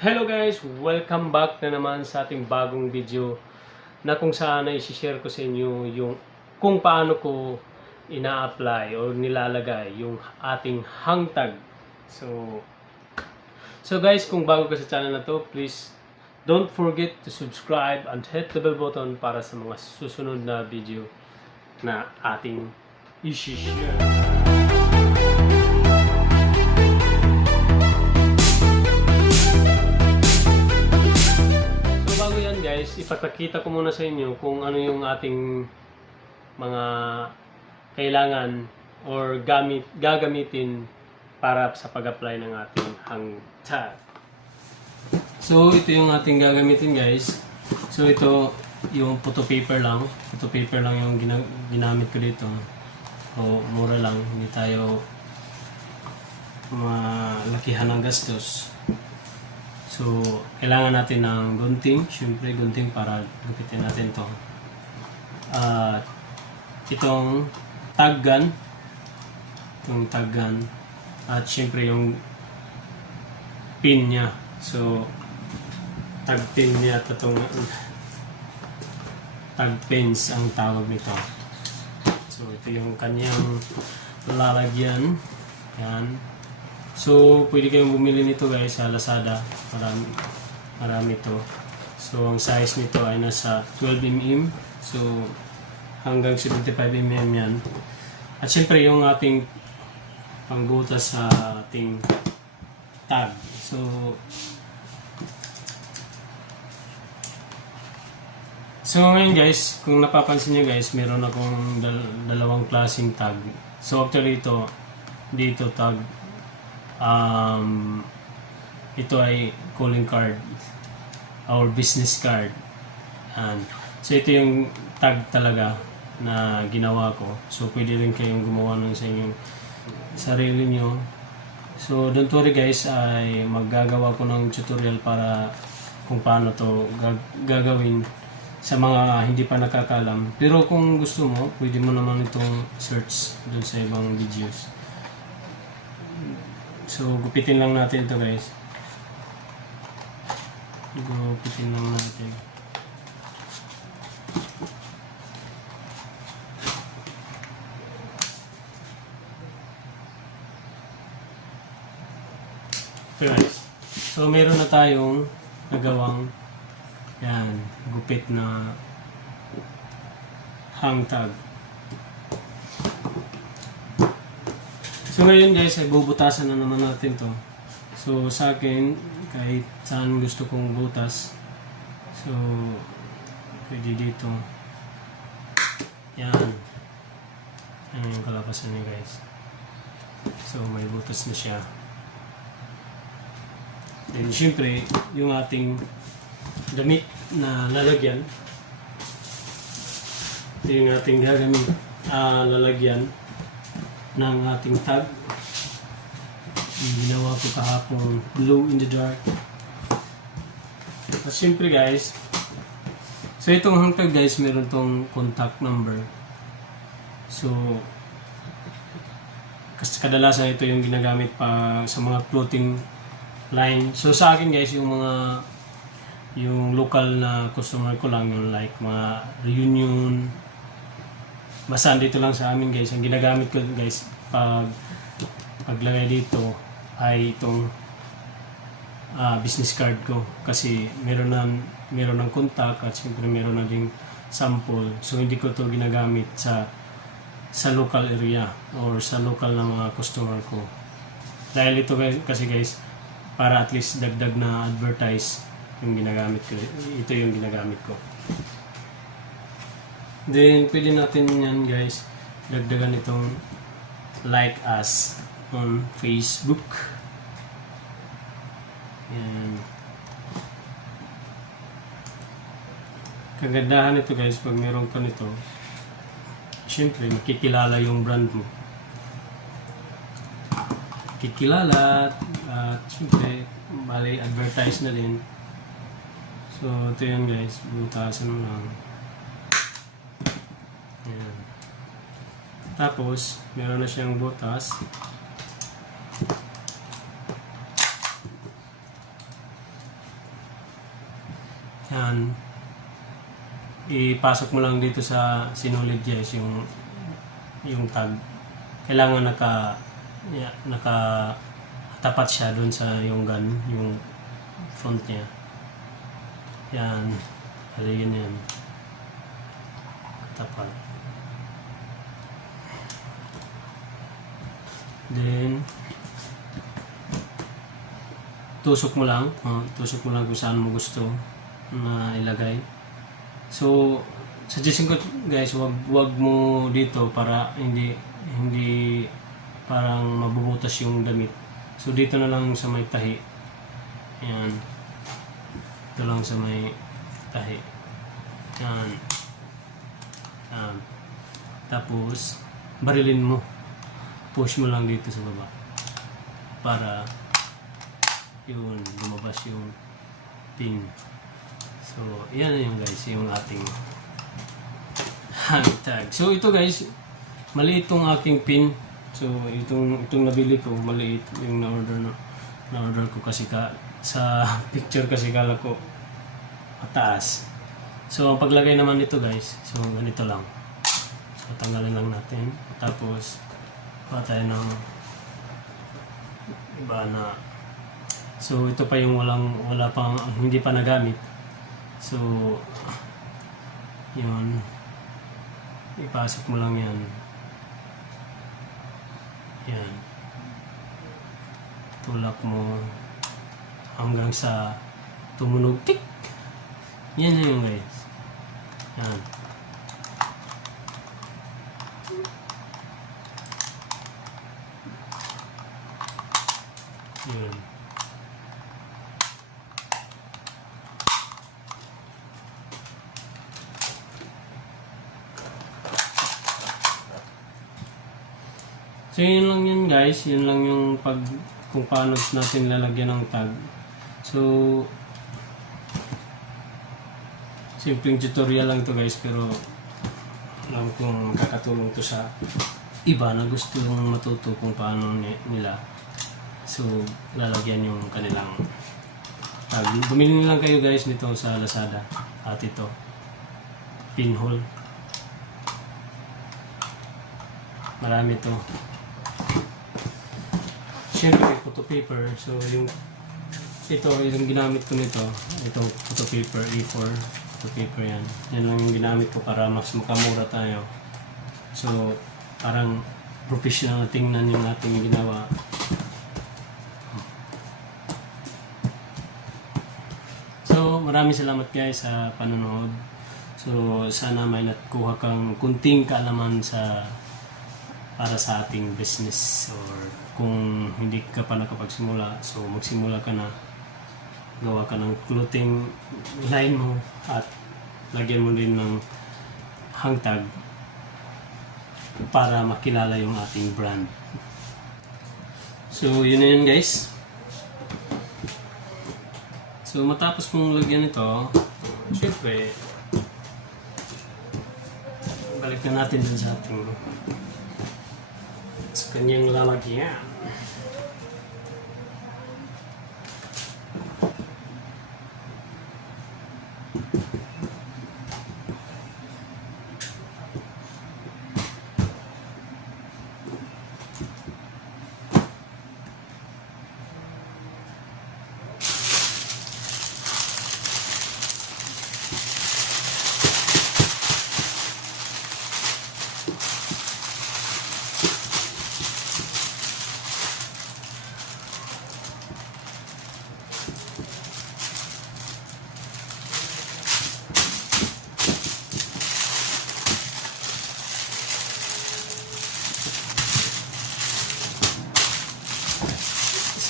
Hello guys! Welcome back na naman sa ating bagong video na kung saan ay i-share ko sa inyo yung kung paano ko ina-apply o nilalagay yung ating HANGTAG. So guys, kung bago ka sa channel na to, please don't forget to subscribe and hit the bell button para sa mga susunod na video na ating i-share. Guys, ipapakita ko muna sa inyo kung ano yung ating mga kailangan or gagamitin para sa pag-apply ng ating HANGTAG. So, ito yung ating gagamitin guys. So, ito yung photo paper lang. Photo paper lang yung ginamit ko dito. O, mura lang. Hindi tayo malakihan ng gastos. So, kailangan natin ng gunting. Siyempre, gunting para gupitin natin ito. Itong tag gun. Itong tag gun. At siyempre, yung pin niya. So, tag pin niya. Itong tag pins ang tawag nito. So, ito yung kanyang lalagyan. Yan. So, pwede kayong bumili nito guys sa Lazada. Marami ito. So, ang size nito ay nasa 12mm. So, hanggang 75mm yan. At syempre, yung ating pangbutas sa ating tag. So ngayon guys, kung napapansin nyo guys, meron akong dalawang klaseng tag. So, actually dito tag. Ito ay calling card or business card. So ito yung tag talaga na ginawa ko. So pwede rin kayong gumawa ng sa inyong sarili nyo. So don't worry guys, ay maggagawa ko ng tutorial para kung paano to gagawin sa mga hindi pa nakakalam. Pero kung gusto mo, pwede mo naman itong search dun sa ibang videos. So, gupitin lang natin ito guys. Gupitin lang natin. Okay guys. So, meron na tayong nagawang yan, gupit na HANGTAG. So ngayon guys, ay bubutasan na naman natin to. So sa akin, kahit saan gusto kong butas. So, pwede dito. Yan. Yan yung kalabasan niya guys. So may butas na siya. Then syempre, yung ating damit na lalagyan. Ito yung ating lalagyan ng ating tag. Ginawa ko kahapon, glow in the dark. At syempre guys, so itong HANGTAG guys, meron tong contact number. So kadalasan ito yung ginagamit pa sa mga clothing line. So sa akin guys, yung local na customer ko lang, yung like mga reunion, basta dito lang sa amin guys. Ang ginagamit ko guys paglagay dito ay itong business card ko, kasi meron ng contact at siyempre meron na ding sample. So hindi ko to ginagamit sa local area or sa local na mga customer ko, dahil ito guys, kasi guys, para at least dagdag na advertise yung ginagamit ko. Ito yung ginagamit ko. Then, pwede natin yan guys, dagdagan itong like us on Facebook. Yan. Kagandahan ito guys, pag meron ka nito, syempre, makikilala yung brand mo. Makikilala at syempre, bali, advertise na din. So, ito yan guys, butasan mo lang. Ayan. Tapos, meron na siyang butas. Yan. Ipasok mo lang dito sa sinulid guys yung tag. Kailangan nakatapat siya dun sa yung gun, yung front niya. Yan. Halagyan yan. Katapat. Then tusok mo lang kung saan mo gusto na ilagay. So suggestion ko guys, wag mo dito para hindi parang mabubutas yung damit. So dito na lang sa may tahi. Yan. Dito lang sa may tahi. Yan. Yan. Tapos barilin mo. Push mo lang dito sa baba para yun, lumabas yung pin. So yan na yung guys, yung ating hang tag. So ito guys, maliit tong aking pin. So itong nabili ko, maliit yung na-order ko kasi sa picture kasi kala ko mataas. So ang paglagay naman nito guys, so ganito lang. So tanggalin lang natin. Tapos tayo ng iba na. So ito pa yung wala pang hindi pa nagamit. So yun, ipasok mo lang yan. Yan, tulak mo hanggang sa tumunog tik. Yan na yung guys. Yan. Yun. So yun lang yun guys, yun lang yung kung paano natin lalagyan ng tag. So simpleng tutorial lang to guys, pero alam kong makakatulong to sa iba na gusto matuto kung paano nila. So lalagyan yung kanilang tag. Bumili lang kayo guys nito sa Lazada. At ito, pinhole. Marami to. Siyempre photo paper. So yung ginamit ko nito, itong photo paper A4 photo paper yan. Yan lang yung ginamit ko para mas makamura tayo. So parang professional na tingnan yung ating ginawa. So maraming salamat guys sa panonood. So sana may nakuha kang kunting kaalaman para sa ating business, or kung hindi ka pa nakapagsimula, so magsimula ka na, gawa ka ng clothing line mo at lagyan mo din ng hang tag para makilala yung ating brand. So yun na yun guys. So matapos mong lagyan ito, syempre balik na natin dun sa ating kanyang lalagyan.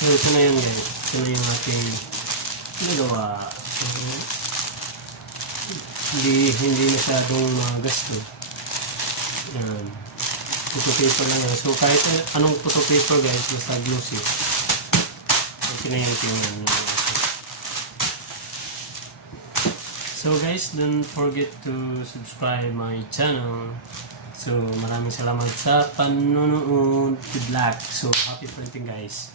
So ito na yun guys, ito na yung ating nagawa. Hindi masyadong magasto. Yan, photo paper lang yan. So kahit anong photo paper guys, basta glossy. Okay na yung tingnan nyo. So guys, don't forget to subscribe my channel. So maraming salamat sa panonood. Good luck. So happy printing guys.